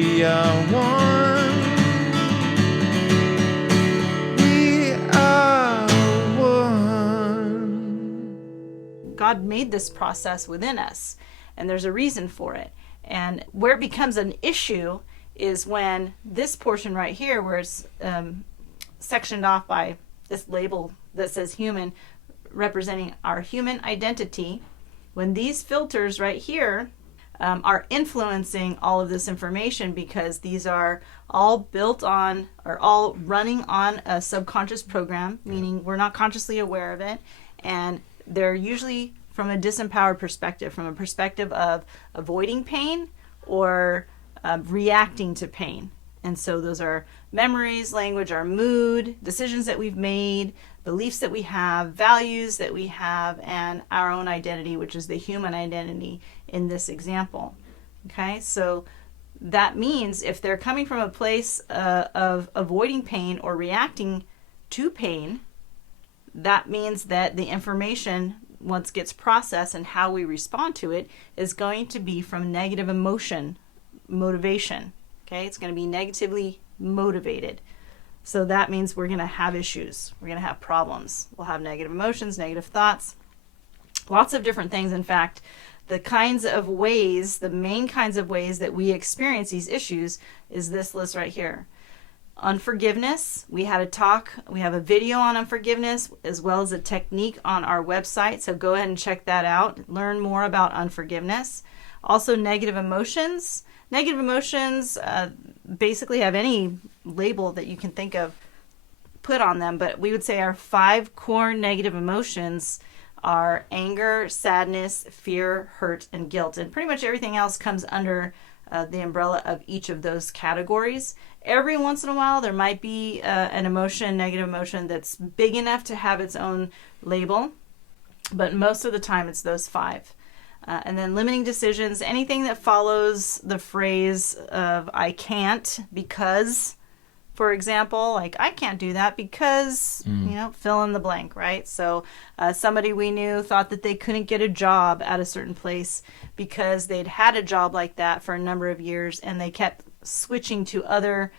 we are one. We are one. God made this process within us, and there's a reason for it. And where it becomes an issue is when this portion right here, where it's sectioned off by this label that says human, representing our human identity, when these filters right here are influencing all of this information, because these are all built on, or all running on a subconscious program, meaning we're not consciously aware of it, and they're usually from a disempowered perspective, from a perspective of avoiding pain or reacting to pain. And so those are memories, language, our mood, decisions that we've made, beliefs that we have, values that we have, and our own identity, which is the human identity in this example. Okay, so that means if they're coming from a place of avoiding pain or reacting to pain, that means that the information, once gets processed and how we respond to it, is going to be from negative motivation. Okay, it's going to be negatively motivated. So that means we're going to have issues. We're going to have problems. We'll have negative emotions, negative thoughts, lots of different things. In fact, the kinds of ways, the main kinds of ways that we experience these issues is this list right here. Unforgiveness. We have a video on unforgiveness, as well as a technique on our website. So go ahead and check that out. Learn more about unforgiveness. Also, negative emotions. Negative emotions basically have any label that you can think of put on them, but we would say our 5 core negative emotions are anger, sadness, fear, hurt, and guilt. And pretty much everything else comes under the umbrella of each of those categories. Every once in a while, there might be an emotion, negative emotion, that's big enough to have its own label, but most of the time it's those 5. And then limiting decisions, anything that follows the phrase of I can't because, for example, like I can't do that because, fill in the blank, right? So somebody we knew thought that they couldn't get a job at a certain place because they'd had a job like that for a number of years, and they kept switching to other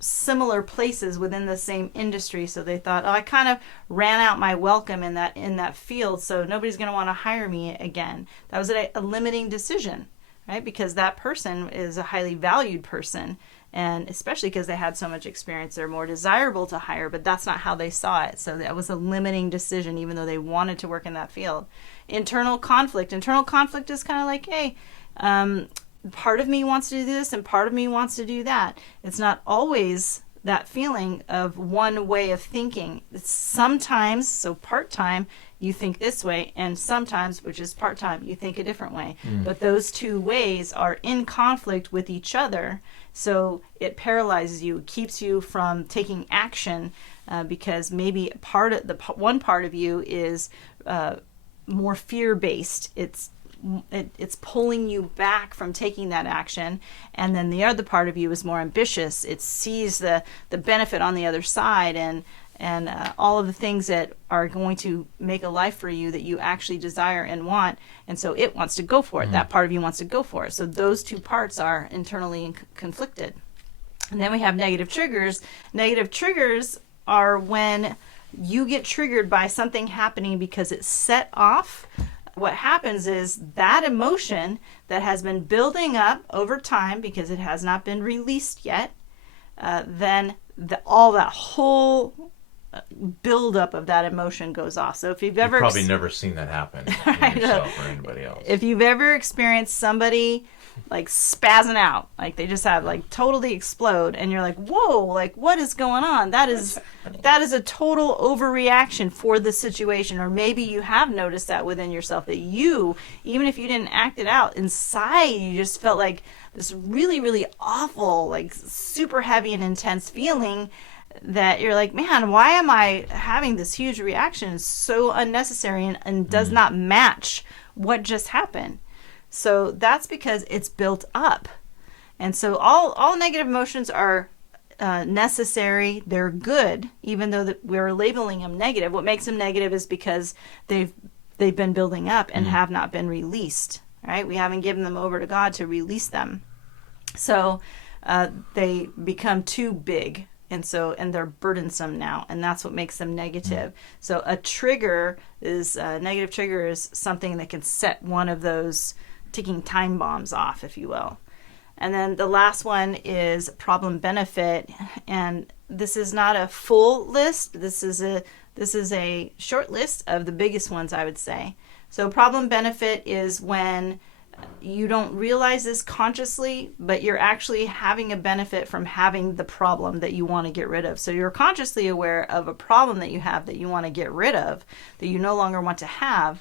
similar places within the same industry. So they thought, I kind of ran out my welcome in that field, so nobody's going to want to hire me again. That was a limiting decision, right? Because that person is a highly valued person, and especially because they had so much experience, they're more desirable to hire, but that's not how they saw it. So that was a limiting decision, even though they wanted to work in that field. Internal conflict. Internal conflict is kind of like, hey, part of me wants to do this and part of me wants to do that. It's not always that feeling of one way of thinking. It's sometimes, so part-time, you think this way, and sometimes, which is part-time, you think a different way. But those two ways are in conflict with each other, so it paralyzes you, keeps you from taking action, because maybe one part of you is more fear-based. It's pulling you back from taking that action, and then the other part of you is more ambitious. It sees the benefit on the other side, and all of the things that are going to make a life for you that you actually desire and want, and so it wants to go for it. That part of you wants to go for it. So those two parts are internally conflicted. And then we have negative triggers. Negative triggers are when you get triggered by something happening because it's set off. What happens is that emotion that has been building up over time because it has not been released yet, then all that whole buildup of that emotion goes off. So if you've probably never seen that happen in yourself or anybody else. If you've ever experienced somebody like spazzing out, like they just have like totally explode, and you're like, whoa, like what is going on? That is a total overreaction for the situation. Or maybe you have noticed that within yourself, that you, even if you didn't act it out, inside you just felt like this really, really awful, like super heavy and intense feeling that you're like, man, why am I having this huge reaction? It's so unnecessary and does not match what just happened. So that's because it's built up. And so all negative emotions are necessary. They're good, even though we're labeling them negative. What makes them negative is because they've been building up and have not been released. Right? We haven't given them over to God to release them. So they become too big. And they're burdensome now, and that's what makes them negative. So a negative trigger is something that can set one of those ticking time bombs off, if you will. And then the last one is problem benefit, and this is not a full list. This is a short list of the biggest ones, I would say. So problem benefit is when you don't realize this consciously, but you're actually having a benefit from having the problem that you want to get rid of. So you're consciously aware of a problem that you have that you want to get rid of, that you no longer want to have,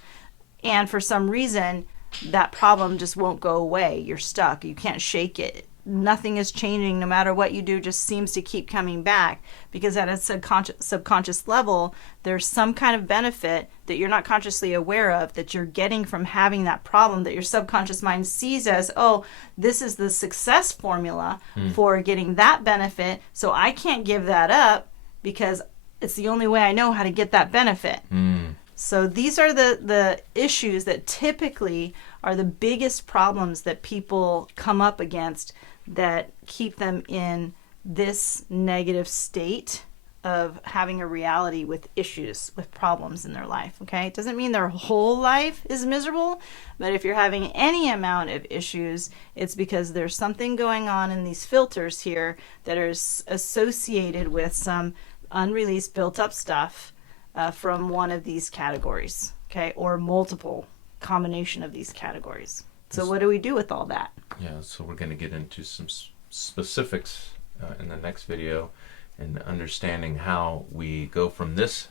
and for some reason that problem just won't go away. You're stuck. You can't shake it. Nothing is changing. No matter what you do, just seems to keep coming back, because at a subconscious level, there's some kind of benefit that you're not consciously aware of that you're getting from having that problem, that your subconscious mind sees as, oh, this is the success formula for getting that benefit, so I can't give that up because it's the only way I know how to get that benefit. So these are the issues that typically are the biggest problems that people come up against that keep them in this negative state of having a reality with issues, with problems in their life. Okay, it doesn't mean their whole life is miserable, but if you're having any amount of issues, it's because there's something going on in these filters here that are associated with some unreleased built up stuff from one of these categories, okay, or multiple combination of these categories. So what do we do with all that? Yeah, so we're going to get into some specifics in the next video, and understanding how we go from this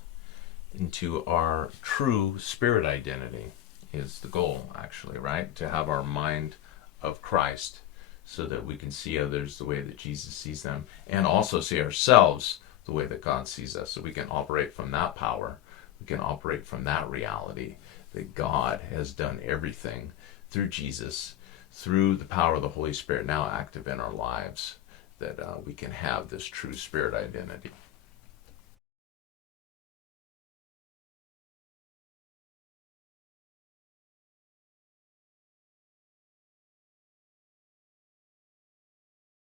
into our true spirit identity is the goal, actually, right? To have our mind of Christ so that we can see others the way that Jesus sees them, and also see ourselves the way that God sees us, so we can operate from that power. We can operate from that reality that God has done everything through Jesus, through the power of the Holy Spirit now active in our lives, that we can have this true spirit identity.